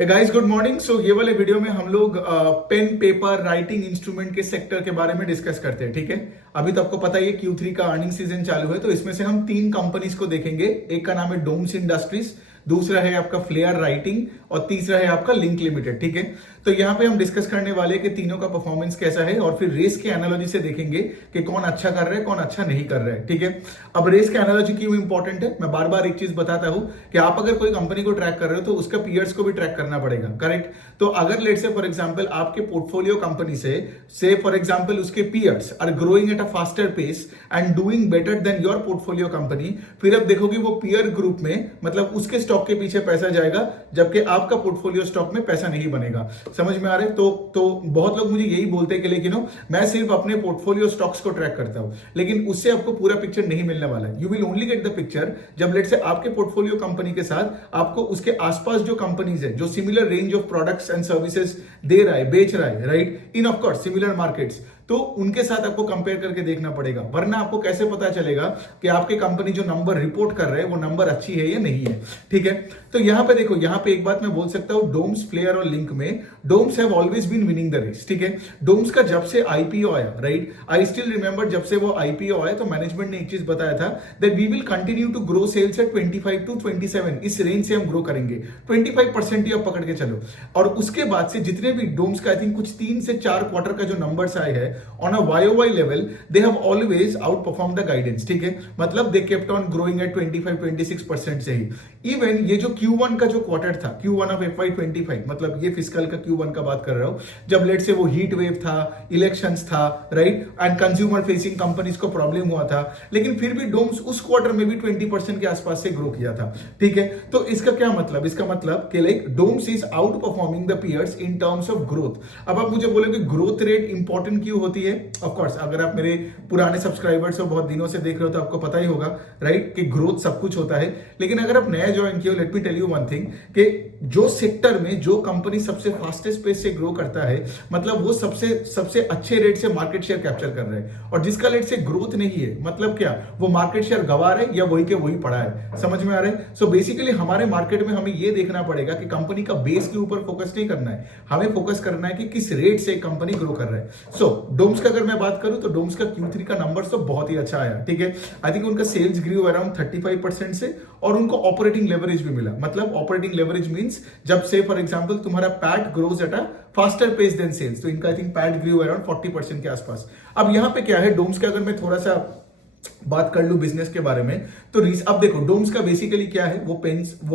Guys good morning. सो ये वाले video में हम लोग पेन पेपर राइटिंग इंस्ट्रूमेंट के सेक्टर के बारे में डिस्कस करते हैं। ठीक है, अभी तो आपको पता ही है Q3 का अर्निंग सीजन चालू है, तो इसमें से हम 3 कंपनीज को देखेंगे। एक का नाम है डोम्स इंडस्ट्रीज, दूसरा है आपका फ्लेयर राइटिंग और तीसरा है आपका लिंक लिमिटेड। ठीक है, तो यहाँ पे हम डिस्कस करने वाले कि तीनों का परफॉर्मेंस कैसा है और फिर रेस के एनालॉजी से देखेंगे कि कौन अच्छा कर रहा है कौन अच्छा नहीं कर रहा है। ठीक है, अब रेस के एनालॉजी क्यों इंपॉर्टेंट है, मैं बार बार एक चीज बताता हूं कि आप अगर कोई कंपनी को ट्रैक कर रहे हो तो उसका पीयर्स को भी ट्रैक करना पड़ेगा। करेक्ट, तो अगर लेट से फॉर एग्जांपल आपके पोर्टफोलियो कंपनी से फॉर एग्जांपल उसके peers are growing at a faster pace and doing better than your portfolio company, फिर अब देखोगे वो पीयर ग्रुप में मतलब उसके स्टॉक के पीछे पैसा जाएगा जबकि आपका पोर्टफोलियो स्टॉक में पैसा नहीं बनेगा। समझ में आ रहा है? तो बहुत लोग मुझे यही बोलते हैं कि लेकिन मैं सिर्फ अपने पोर्टफोलियो स्टॉक्स को ट्रैक करता हूं, लेकिन उससे आपको पूरा पिक्चर नहीं मिलने वाला है। You will only get the picture जब लेट से आपके पोर्टफोलियो कंपनी के साथ आपको उसके आसपास जो कंपनीज है जो similar range of products and services दे रहा है, बेच रहा है, right, in of course similar markets, तो उनके साथ आपको कंपेयर करके देखना पड़ेगा। वरना आपको कैसे पता चलेगा कि आपकी कंपनी जो नंबर रिपोर्ट कर रहे हैं वो नंबर अच्छी है या नहीं है। ठीक है, तो यहां पे देखो, यहां पे एक बात मैं बोल सकता हूं, डोम्स फ्लेयर और लिंक में Doms have always been winning the race. ठीक है, डोम्स का जब से आईपीओ आया, राइट, आई स्टिल रिमेंबर जब से वो आईपीओ आया तो मैनेजमेंट ने एक चीज बताया था that we will continue to grow sales at 25 to 27, इस रेंज से हम ग्रो करेंगे। 25% ही आप पकड़ के चलो। और उसके बाद से जितने भी डोम्स का आई थिंक कुछ 3 से 4 क्वार्टर का जो नंबर्स आए हैं on a YOY level, they have always outperformed the guidance। ठीक है, मतलब they kept on growing at 25-26% से ही। इवन ये जो Q1 का जो क्वार्टर था, Q1 ऑफ FY25, मतलब ये फिस्कल का Q1 का बात कर रहा हूं, जब लेट से वो हीट वेव था, इलेक्शंस था, right, and consumer facing companies को प्रॉब्लम हुआ था, लेकिन फिर भी डोम्स उस क्वार्टर में भी 20% के आसपास से ग्रो किया था। ठीक है, तो इसका क्या मतलब, इसका मतलब कि like Doms is outperforming the peers in terms of growth. अब आप मुझे बोलोगे ग्रोथ रेट इंपॉर्टेंट क्यों होती है? ऑफ कोर्स, अगर आप मेरे पुराने सब्सक्राइबर्स हो, बहुत दिनों से देख रहे हो, तो आपको पता ही होगा, राइट, कि ग्रोथ सब कुछ होता है। लेकिन अगर आप नया ज्वाइन किए हो, let me tell you one thing, कि जो सेक्टर में जो कंपनी सबसे फास्टेस्ट पेस से ग्रो करता है, मतलब वो सबसे अच्छे रेट से मार्केट शेयर कैप्चर कर रहे हैं, और जिसका रेट से ग्रोथ नहीं है, मतलब क्या, वो मार्केट शेयर गवा रहे या वही के वही पड़ा है। समझ में आ रहा है? सो बेसिकली हमारे मार्केट में हमें यह देखना पड़ेगा कि कंपनी का बेस के ऊपर फोकस नहीं करना है, हमें फोकस करना है कि किस रेट से कंपनी ग्रो कर रहा है। सो डोम्स का अगर मैं बात करूं तो डोम्स का Q3 का नंबर तो बहुत ही अच्छा आया। ठीक है, आई थिंक उनका सेल्स ग्रू अराउंड 35% से, और उनको ऑपरेटिंग लेवरेज भी मिला। मतलब ऑपरेटिंग लेवरेज मींस जब से फॉर एग्जांपल तुम्हारा PAT grows at a faster pace than sales, तो इनका I think PAT grew around 40% के आसपास। अब यहां पे क्या है डोम्स का, अगर मैं थोड़ा सा बात कर लू बिजनेस के बारे में, तो अब देखो डोम्स का बेसिकली क्या है, वो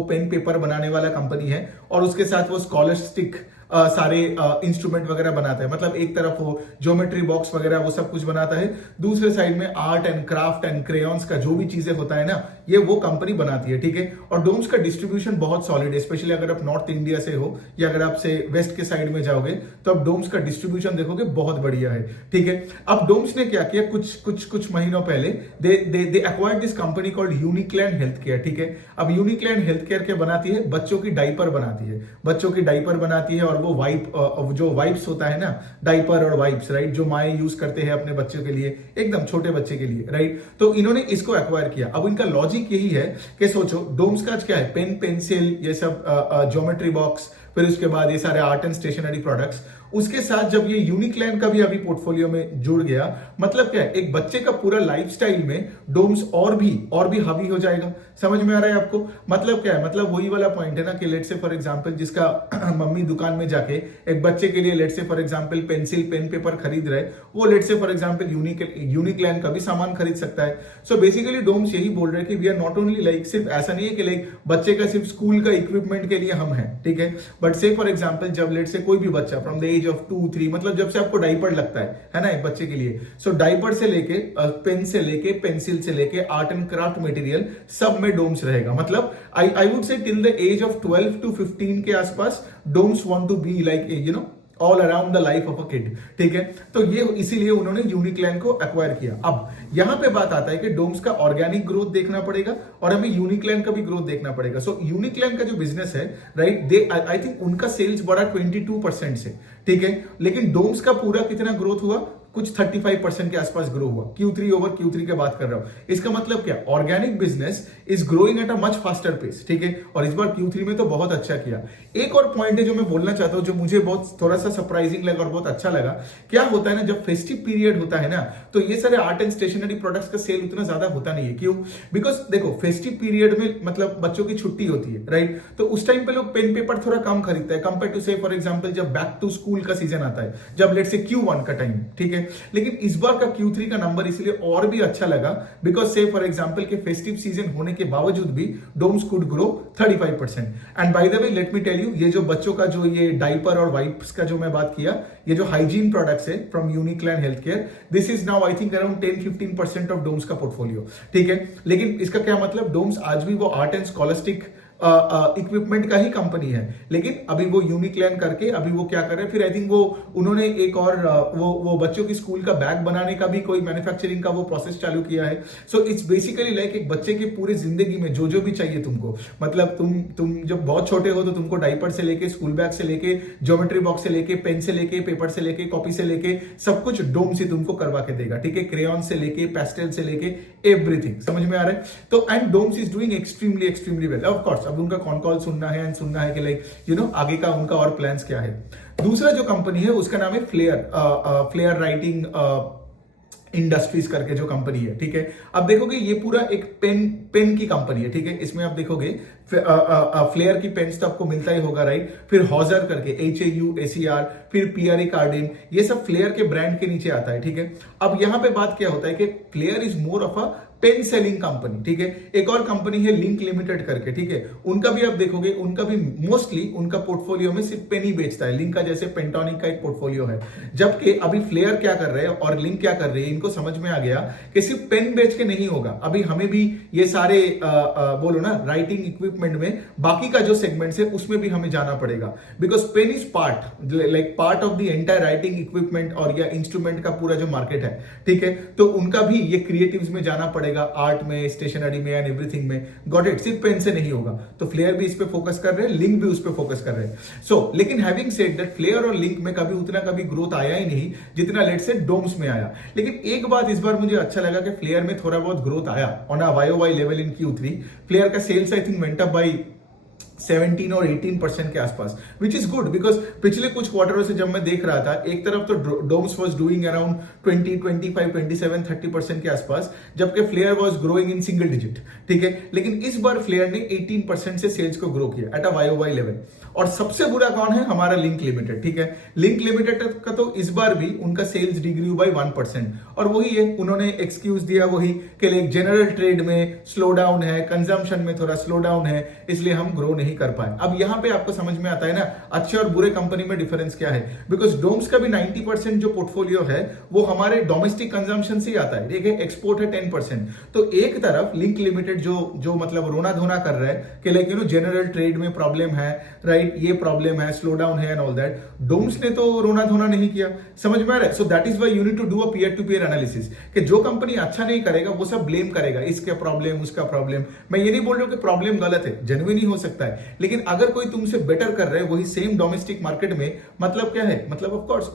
पेन पेपर बनाने वाला कंपनी है, और उसके साथ वो स्कॉलरस्टिक सारे इंस्ट्रूमेंट वगैरह बनाता है। मतलब एक तरफ वो ज्योमेट्री बॉक्स वगैरह वो सब कुछ बनाता है, दूसरे साइड में art and craft and crayons का जो भी चीजें होता है ना, ये वो कंपनी बनाती है। ठीक है, और डोम्स का डिस्ट्रीब्यूशन बहुत सॉलिड है, स्पेशली अगर आप नॉर्थ इंडिया से हो या अगर आप से वेस्ट के साइड में जाओगे तो आप डोम्स का डिस्ट्रीब्यूशन देखोगे बहुत बढ़िया है। ठीक है, अब डोम्स ने क्या किया, कुछ महीनों पहले they acquired this company called Uniclan health care. ठीक है, अब यूनिक्लैंड हेल्थ केयर क्या बनाती है, बच्चों की डाइपर बनाती है, बच्चों की डाइपर बनाती है, और वो जो वाइप्स होता है ना, डाइपर और वाइप्स, राइट, जो माए यूज करते हैं अपने बच्चों के लिए, एकदम छोटे बच्चे के लिए, राइट, तो इन्होंने इसको एक्वायर किया। अब इनका लॉजिक यही है कि सोचो डोम्स का क्या है, पेन पेंसिल ये सब ज्योमेट्री बॉक्स, फिर उसके बाद ये सारे आर्ट एंड स्टेशनरी प्रोडक्ट्स, उसके साथ जब ये यूनिक्लैंड का भी अभी पोर्टफोलियो में जुड़ गया, मतलब क्या है, एक बच्चे का पूरा लाइफस्टाइल में डोम्स और भी हावी हो जाएगा। समझ में आ रहा है आपको? मतलब क्या है, मतलब वही वाला पॉइंट है ना कि लेट से फॉर एग्जांपल जिसका मम्मी दुकान में जाके एक बच्चे के लिए let's say for example pencil pen paper खरीद रहे, वो लेट से फॉर एग्जांपल यूनिक्लैंड का भी सामान खरीद सकता है। सो बेसिकली डोम्स यही बोल रहे हैं कि we are not only like, सिर्फ ऐसा नहीं है कि लाइक बच्चे का सिर्फ स्कूल का इक्विपमेंट के लिए हम हैं, ठीक है, बट से फॉर एग्जांपल जब लेट से कोई भी बच्चा फ्रॉम द एज ऑफ 2-3, मतलब जब से आपको डाइपर लगता है ना एक बच्चे के लिए, सो डाइपर से लेके पेन से लेके पेंसिल से लेके आर्ट एंड क्राफ्ट मटेरियल सब में डोम्स रहेगा। मतलब I would say till the age of 12 to 15 के आसपास Doms want to be like you know all around the life of a kid. ठीक है, तो ये इसीलिए उन्होंने यूनिक्लैंड को एक्वायर किया। अब यहां पे बात आता है कि डोम्स का ऑर्गेनिक ग्रोथ देखना पड़ेगा और हमें यूनिक्लैंड का भी ग्रोथ देखना पड़ेगा। सो यूनिक्लैंड का जो बिजनेस है, राइट, दे आई थिंक उनका सेल्स बढ़ा 22% से। ठीक है, लेकिन डोम्स का पूरा कितना ग्रोथ हुआ, कुछ 35% के आसपास ग्रो हुआ। Q3 ओवर Q3 के बात कर रहा हूं। इसका मतलब क्या, organic business is growing at a much faster pace, ठीक है। और इस बार Q3 में तो बहुत अच्छा किया। एक और पॉइंट है जो मैं बोलना चाहता हूं, जो मुझे बहुत थोड़ा सा सरप्राइजिंग लगा और बहुत अच्छा लगा। क्या होता है ना, जब फेस्टिव पीरियड होता है ना, तो ये सारे आर्ट एंड स्टेशनरी प्रोडक्ट्स का सेल उतना ज्यादा होता नहीं है। क्यों? बिकॉज देखो, फेस्टिव पीरियड में मतलब बच्चों की छुट्टी होती है, राइट। तो उस टाइम पे लोग पेन पेपर थोड़ा कम खरीदता है कंपेयर टू से फॉर एग्जांपल जब बैक टू स्कूल का सीजन आता है, जब लेट से Q1 का टाइम, ठीक है। लेकिन इस बार का Q3 का नंबर इसलिए और भी अच्छा लगा बिकॉज से फॉर एग्जांपल के फेस्टिव सीजन होने के बावजूद भी Doms could grow 35%। And by the way let me tell you, ये जो बच्चों का जो ये डाइपर और वाइप्स का जो मैं बात किया, ये जो हाइजीन प्रोडक्ट्स है from Uniclan health care, this is now I think around 10-15% of Doms का पोर्टफोलियो, ठीक है। लेकिन इसका क्या मतलब, डोम्स आज भी वो आर्ट एंड स्कॉलस्टिक इक्विपमेंट का ही कंपनी है, लेकिन अभी वो यूनिक्लैन करके अभी वो क्या कर रहे हैं, फिर आई थिंक वो उन्होंने एक और वो बच्चों की स्कूल का बैग बनाने का भी कोई मैन्युफैक्चरिंग का वो प्रोसेस चालू किया है। सो इट्स बेसिकली लाइक एक बच्चे की पूरी जिंदगी में जो जो भी चाहिए तुमको, मतलब तुम जब बहुत छोटे हो तो तुमको डाइपर से लेके, स्कूल बैग से लेके, ज्योमेट्री बॉक्स से लेके, पेन से लेके, पेपर से लेके, कॉपी से लेके, सब कुछ डोम्स ही तुमको करवा के देगा, ठीक है। क्रेयॉन से लेके, पेस्टल से लेके, एवरीथिंग, समझ में आ रहा है। तो and Doms is doing extremely well. Of course अब उनका कॉन कॉल सुनना है एंड सुनना है कि लाइक यू नो आगे का उनका और प्लान्स क्या है। दूसरा जो कंपनी है उसका नाम है फ्लेयर राइटिंग इंडस्ट्रीज करके जो कंपनी है, ठीक है। अब देखोगे ये पूरा एक पेन की कंपनी है, ठीक है। इसमें आप देखोगे फ्लेयर की पेन्स तो आपको मिलता ही होगा, राइट। फिर हॉजर करके HAUSER, फिर PRA कार्डिन, ये सब फ्लेयर के ब्रांड के नीचे आता है, ठीक है। अब यहां पे बात क्या होता है कि Flair is more of a pen selling company, ठीक है। एक और कंपनी है लिंक लिमिटेड करके, ठीक है। उनका भी आप देखोगे, उनका भी मोस्टली उनका पोर्टफोलियो में सिर्फ पेन ही बेचता है। लिंक का जैसे पेंटोनिक का एक पोर्टफोलियो है, जबकि अभी फ्लेयर क्या कर रहे हैं और लिंक क्या कर रही है, इनको समझ में आ गया कि सिर्फ पेन बेच के नहीं होगा, अभी हमें भी ये सारे बोलो ना राइटिंग इक्विपमेंट में बाकी का जो सेगमेंट्स है उसमें भी हमें जाना पड़ेगा। Because pen is part of the entire writing equipment और या इंस्ट्रूमेंट का पूरा जो मार्केट है, ठीक है। तो उनका भी ये क्रिएटिव्स में जाना पड़ेगा, आर्ट में, स्टेशनरी में एंड एवरीथिंग में। गॉट इट, सिर्फ पेन से नहीं होगा। तो फ्लेयर भी इस पे फोकस कर रहे हैं, लिंक भी उस पे फोकस कर रहे हैं। सो लेकिन हैविंग सेड दैट फ्लेयर और लिंक में कभी उतना कभी ग्रोथ आया ही नहीं जितना लेट से डोम्स में आया। लेकिन एक बात इस बार मुझे अच्छा लगा कि फ्लेयर में थोड़ा बहुत ग्रोथ आया on a YOY level in Q3। Flair का sales I think went up by 17 और 18% के आसपास, विच इज गुड बिकॉज पिछले कुछ क्वार्टरों से जब मैं देख रहा था, एक तरफ तो डोम्स वाज डूइंग अराउंड 20, 25, 27, 30% के आसपास, जबकि Flair was growing in single digit, ठीक है। लेकिन इस बार फ्लेयर ने 18% से सेल्स को ग्रो किया एट अ YOY लेवल। और सबसे बुरा कौन है, हमारा लिंक लिमिटेड, ठीक है। लिंक लिमिटेड का तो इस बार भी उनका सेल्स डिग्री बाई 1%, और वही है, उन्होंने एक्सक्यूज दिया वही कि लाइक जनरल ट्रेड में स्लो डाउन है, कंजम्पशन में थोड़ा स्लो डाउन है, इसलिए हम ग्रो नहीं कर पाए। अब यहां पे आपको समझ में आता है ना अच्छे और बुरे कंपनी में डिफरेंस क्या है। बिकॉज डोम्स का भी 90% जो पोर्टफोलियो है वो हमारे डोमेस्टिक कंजम्पशन से ही आता है, ठीक है। एक्सपोर्ट है 10%। तो एक तरफ लिंक लिमिटेड जो मतलब रोना धोना कर रहा है कि like you no general trade में प्रॉब्लम है, राइट, ये प्रॉब्लम है, स्लो डाउन है एंड ऑल दैट। डोम्स ने तो रोना धोना नहीं किया, समझ में आ रहा है। So that is why you need to do a peer to peer analysis कि जो कंपनी अच्छा नहीं करेगा वो सब ब्लेम करेगा, इसका प्रॉब्लम, उसका प्रॉब्लम। मैं ये नहीं बोल रहा हूं कि प्रॉब्लम गलत है, जेन्युइन ही हो सकता है, लेकिन अगर कोई तुमसे बेटर कर रहे है वही सेम डोमेस्टिक मार्केट में, मतलब क्या है, मतलब ऑफ कोर्स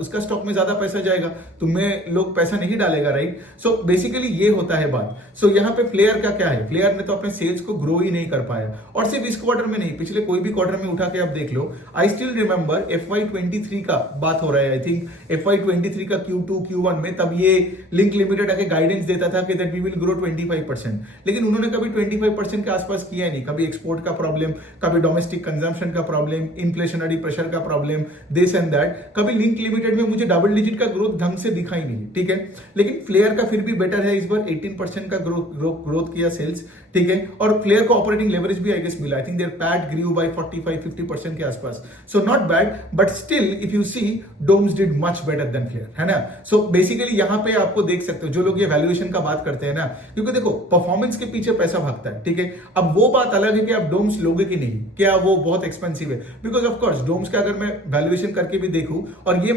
उसका स्टॉक में ज्यादा पैसा जाएगा, तुम्हें लोग पैसा नहीं डालेगा, राइट। सो बेसिकली ये होता है बात। सो यहाँ पे फ्लेयर का क्या है, फ्लेयर ने तो अपने सेल्स को ग्रो ही नहीं कर पाया, और सिर्फ इस क्वार्टर में नहीं, पिछले कोई भी क्वार्टर में उठा के आप देख लो। आई स्टिल रिमेंबर FY23 का बात हो रहा है, आई थिंक FY23 का Q2 Q1 में, तब ये लिंक लिमिटेड आके गाइडेंस देता था कि दैट वी विल ग्रो 25%, लेकिन उन्होंने कभी 25% के आसपास किया नहीं। कभी एक्सपोर्ट का प्रॉब्लम, कभी डोमेस्टिक कंजम्पशन का प्रॉब्लम, इन्फ्लेशनरी प्रेशर का प्रॉब्लम, दिस एंड दैट। कभी लिंक लिमिटेड में मुझे डबल डिजिट का ग्रोथ ढंग से दिखा ही नहीं, ठीक है। लेकिन फ्लेयर का फिर भी बेटर है, इस बार 18% का ग्रोथ किया सेल्स, ठीक है। और फ्लेयर को ऑपरेटिंग लेवरेज भी आई गेस मिला, I think there PAT grew by 45-50% के आसपास। So not bad, but still if you see Doms did much better than Flair, है ना। सो बेसिकली यहां पे आपको देख सकते हो, जो लोग ये वैल्यूएशन का बात करते हैं ना, क्योंकि देखो परफॉर्मेंस के पीछे पैसा भागता है, ठीक है। अब वो बात अलग है कि आप डोम्स लोगे कि नहीं, क्या वो बहुत एक्सपेंसिव है, बिकॉज ऑफ कोर्स डोम्स का अगर मैं वैल्यूएशन करके भी देखूं, और ये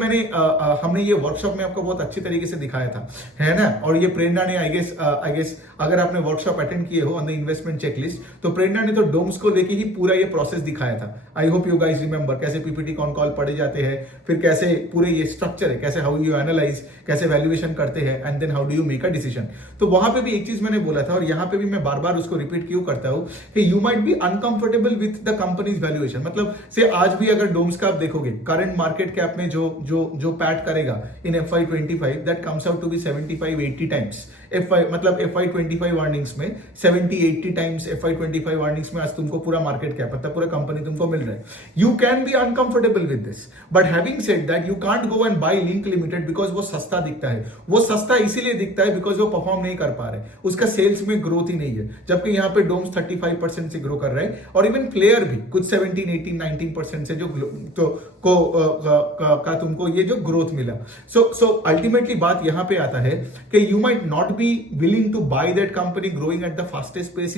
हमने ये वर्कशॉप में आपको बहुत अच्छी तरीके से दिखाया था, है ना। और ये प्रेरणा ने आई गेस अगर आपने वर्कशॉप अटेंड किए हो ऑन द इन्वेस्टमेंट चेकलिस्ट। तो प्रेरणा ने तो डोम्स को लेके ही पूरा ये प्रोसेस दिखाया था। I hope you guys remember कैसे पीपीटी कौन कॉल पढ़े जाते हैं, फिर कैसे पूरे ये स्ट्रक्चर है, कैसे हाउ यू एनालाइज, कैसे वैल्यूएशन करते हैं and then how do you make a decision. तो वहां पे भी एक चीज मैंने बोला था और यहाँ पे भी मैं बार बार उसको रिपीट क्यों करता हूं कि you might be uncomfortable with the companies valuation. मतलब से आज भी अगर डोम्स का आप देखोगे करंट मार्केट कैप में जो पैट करेगा in FY25 that comes out to be 75-80 times. मतलब FY25 अर्निंग्स में 70-80 टाइम्स FY25 अर्निंग्स में आज तुमको पूरा मार्केट कैप मतलब पूरा कंपनी तुमको मिल रहा है। You can be uncomfortable with this, but having said that you can't go and bye link limited because वो सस्ता दिखता है। वो सस्ता इसीलिए दिखता है बिकॉज वो परफॉर्म नहीं कर पा रहे, उसका सेल्स में ग्रोथ ही नहीं है, जबकि यहाँ पे डोम्स 35% से ग्रो कर रहा है और इवन प्लेयर भी कुछ 17-18-19% से जो का तुमको ये जो ग्रोथ मिला। सो अल्टीमेटली बात यहां पे आता है कि you might not be willing to buy that company growing at the fastest pace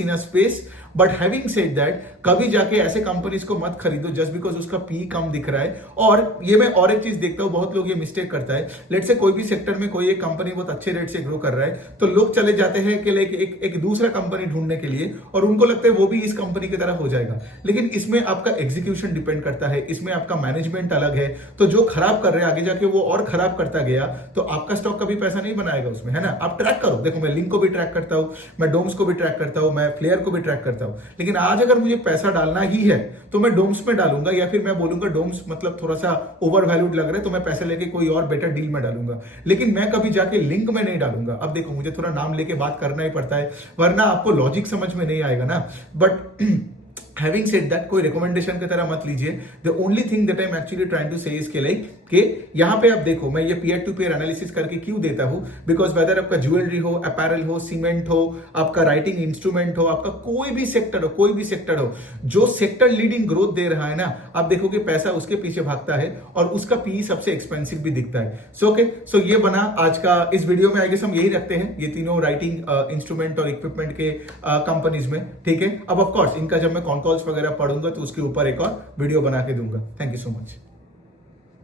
in a space, but having said that कभी जाके ऐसे कंपनीज को मत खरीदो जस्ट बिकॉज उसका पी कम दिख रहा है। और ये मैं और एक चीज देखता हूं, बहुत लोग ये मिस्टेक करता है, लेट से कोई भी सेक्टर में कोई एक कंपनी बहुत अच्छे रेट से ग्रो कर रहा है तो लोग चले जाते हैं कि लाइक एक दूसरा कंपनी ढूंढने के लिए और उनको लगता है वो भी इस कंपनी की तरह हो जाएगा। लेकिन इसमें आपका एग्जीक्यूशन डिपेंड करता है, इसमें आपका मैनेजमेंट अलग है। तो जो खराब कर रहे हैं आगे जाके वो और खराब करता गया तो आपका स्टॉक कभी पैसा नहीं बनाएगा उसमें, है ना। आप ट्रैक करो, देखो मैं लिंक को भी ट्रैक करता हूं, मैं डोम्स को भी ट्रैक करता हूं, मैं फ्लेयर को भी ट्रैक करता हूं, लेकिन आज अगर मुझे पैसा डालना ही है तो मैं डोम्स में डालूंगा या फिर मैं बोलूंगा डोम्स मतलब थोड़ा सा ओवर वैल्यूड लग रहा है तो मैं पैसे लेके कोई और बेटर डील में डालूंगा, लेकिन मैं कभी जाके लिंक में नहीं डालूंगा। अब देखो मुझे थोड़ा नाम लेके बात करना ही पड़ता है वरना आपको लॉजिक समझ में नहीं आएगा ना। बट हैविंग सेड दैट कोई रिकमेंडेशन की तरह मत लीजिए। The only thing that I am actually trying to say is के लाइक कि यहाँ पे आप देखो मैं ये पीयर टू पीयर एनालिसिस करके क्यों देता हूं, बिकॉज वेदर आपका ज्वेलरी हो, अपैरल हो, सीमेंट हो, आपका राइटिंग इंस्ट्रूमेंट हो, आपका कोई भी सेक्टर हो जो सेक्टर लीडिंग ग्रोथ दे रहा है ना, आप देखो कि पैसा उसके पीछे भागता है और उसका पी सबसे एक्सपेंसिव भी दिखता है। सो ये बना आज का इस वीडियो में। आई गेस हम यही रखते हैं ये तीनों राइटिंग इंस्ट्रूमेंट और इक्विपमेंट के कंपनीज में, ठीक है। अब ऑफकोर्स इनका जब मैं कॉन्कॉल्स वगैरह पढ़ूंगा तो उसके ऊपर एक और वीडियो बना के दूंगा। Thank you so much.